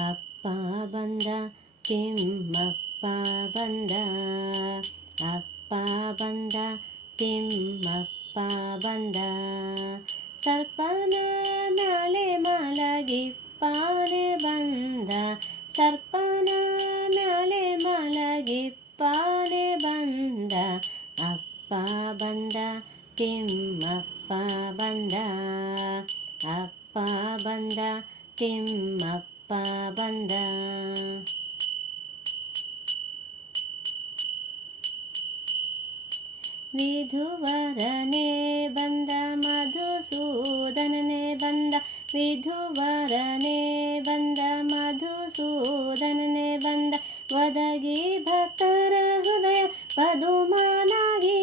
ಅಪ್ಪ ಬಂದ ತಿಮ್ಮಪ್ಪ ಬಂದ, ಅಪ್ಪ ಬಂದ ತಿಮ್ಮಪ್ಪ ಬಂದ. ಸರ್ಪನ ಮ್ಯಾಲೆ ಮಲಗಿಪ್ಪಾನೆ ಬಂದ, ಸರ್ಪನ ಮ್ಯಾಲೆ ಮಲಗಿಪ್ಪಾನೆ ಬಂದ. ಅಪ್ಪ ಬಂದ ತಿಮ್ಮಪ್ಪ ಬಂದ, ಅಪ್ಪ ಬಂದ ತಿಮ್ಮಪ್ಪ ಬಂದ. ವಿಧುವರನೇ ಬಂದ ಮಧುಸೂದನನೇ ಬಂದ, ವಿಧುವರನೇ ಬಂದ ಮಧುಸೂದನನೇ ಬಂದ. ಒದಗಿ ಭಕ್ತರ ಹೃದಯ ಪದುಮನಾಗಿ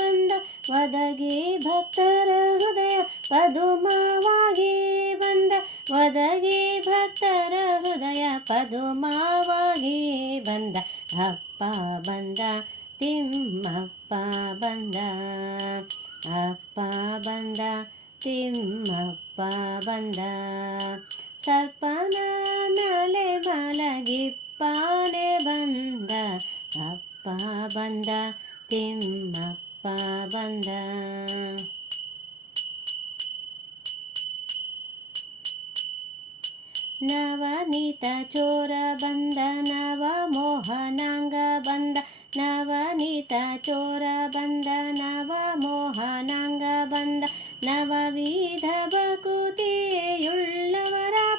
ಬಂದ, ಒದಗಿ ಭಕ್ತರ ಹೃದಯ ಪದುಮವಾಗಿ ಬಂದ, ಒದಗಿ ಭಕ್ತರ ಹೃದಯ ಪದುಮವಾಗಿ ಬಂದ. ಅಪ್ಪ ಬಂದ ತಿಮ್ಮಪ್ಪ ಬಂದ, ಅಪ್ಪ ಬಂದ ತಿಮ್ಮಪ್ಪ ಬಂದ. ಸರ್ಪನ ಮ್ಯಾಲೆ ಮಲಗಿಪ್ಪಾನೆ ಬಂದ, ಅಪ್ಪ ಬಂದ ತಿಮ್ಮಪ್ಪ ಬಂದ. ನವನೀತ ಚೋರ ಬಂದ, ನವ ಮೋಹನಾಂಗ ಬಂದ, ನವನೀತ ಚೋರ ಬಂದ, ನವ ಮೋಹನಾಂಗ ಬಂದ. ನವವಿಧ ಭಕುತಿಯುಳ್ಳವರ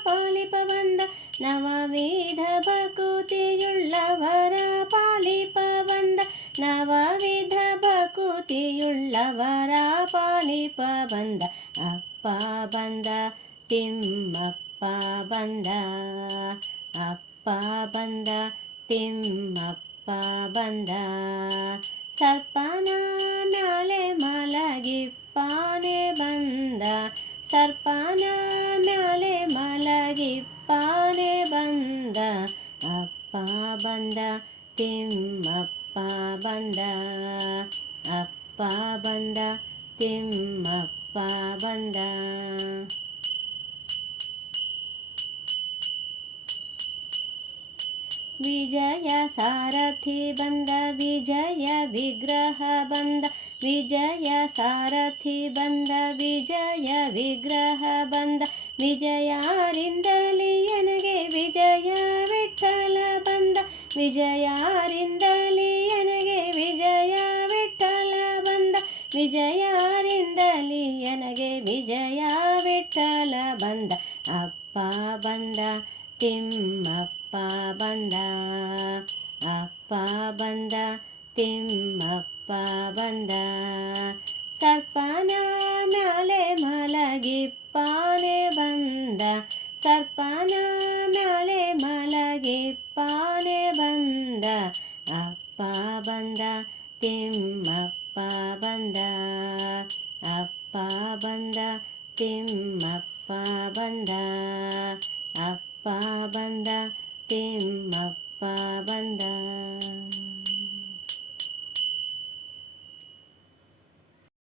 ಪಾಲಿಪ ಬಂದ, ನವವಿಧ ಭಕುತಿಯುಳ್ಳವರ ಪಾಲಿಪ ಬಂದ, ನವವಿಧ ಭಕುತಿಯುಳ್ಳವರ ಪಾಲಿಪ ಬಂದ. ಅಪ್ಪ ಬಂದ ತಿಮ್ಮಪ್ಪ ಬಂದ, ಅಪ್ಪ ಬಂದ ತಿಮ್ಮಪ್ಪ ಬಂದ. ಸರ್ಪನ ಮ್ಯಾಲೆ ಮಲಗಿಪ್ಪಾನೆ ಬಂದ, ಸರ್ಪನ ಮ್ಯಾಲೆ ಮಲಗಿಪ್ಪಾನೆ ಬಂದ. ಅಪ್ಪ ಬಂದ ತಿಮ್ಮಪ್ಪ ಬಂದ, ಅಪ್ಪ ಬಂದ ತಿಮ್ಮಪ್ಪ ಬಂದ. ವಿಜಯ ಸಾರಥಿ ಬಂದ, ವಿಜಯ ವಿಗ್ರಹ ಬಂದ, ವಿಜಯ ಸಾರಥಿ ಬಂದ, ವಿಜಯ ವಿಗ್ರಹ ಬಂದ. ವಿಜಯಾರಿಂದಲಿ ನನಗೆ ವಿಜಯ ವಿಠಲ ಬಂದ, ವಿಜಯಾರಿಂದಲಿ ನನಗೆ ವಿಜಯ ವಿಠಲ ಬಂದ, ವಿಜಯಾರಿಂದಲಿ ನನಗೆ ವಿಜಯ ವಿಠಲ ಬಂದ. ಅಪ್ಪ ಬಂದ ತಿಮ್ಮಪ್ಪ ಬಂದ, ಅಪ್ಪ ಬಂದ ತಿಮ್ಮಪ್ಪ ಬಂದ. ಸರ್ಪ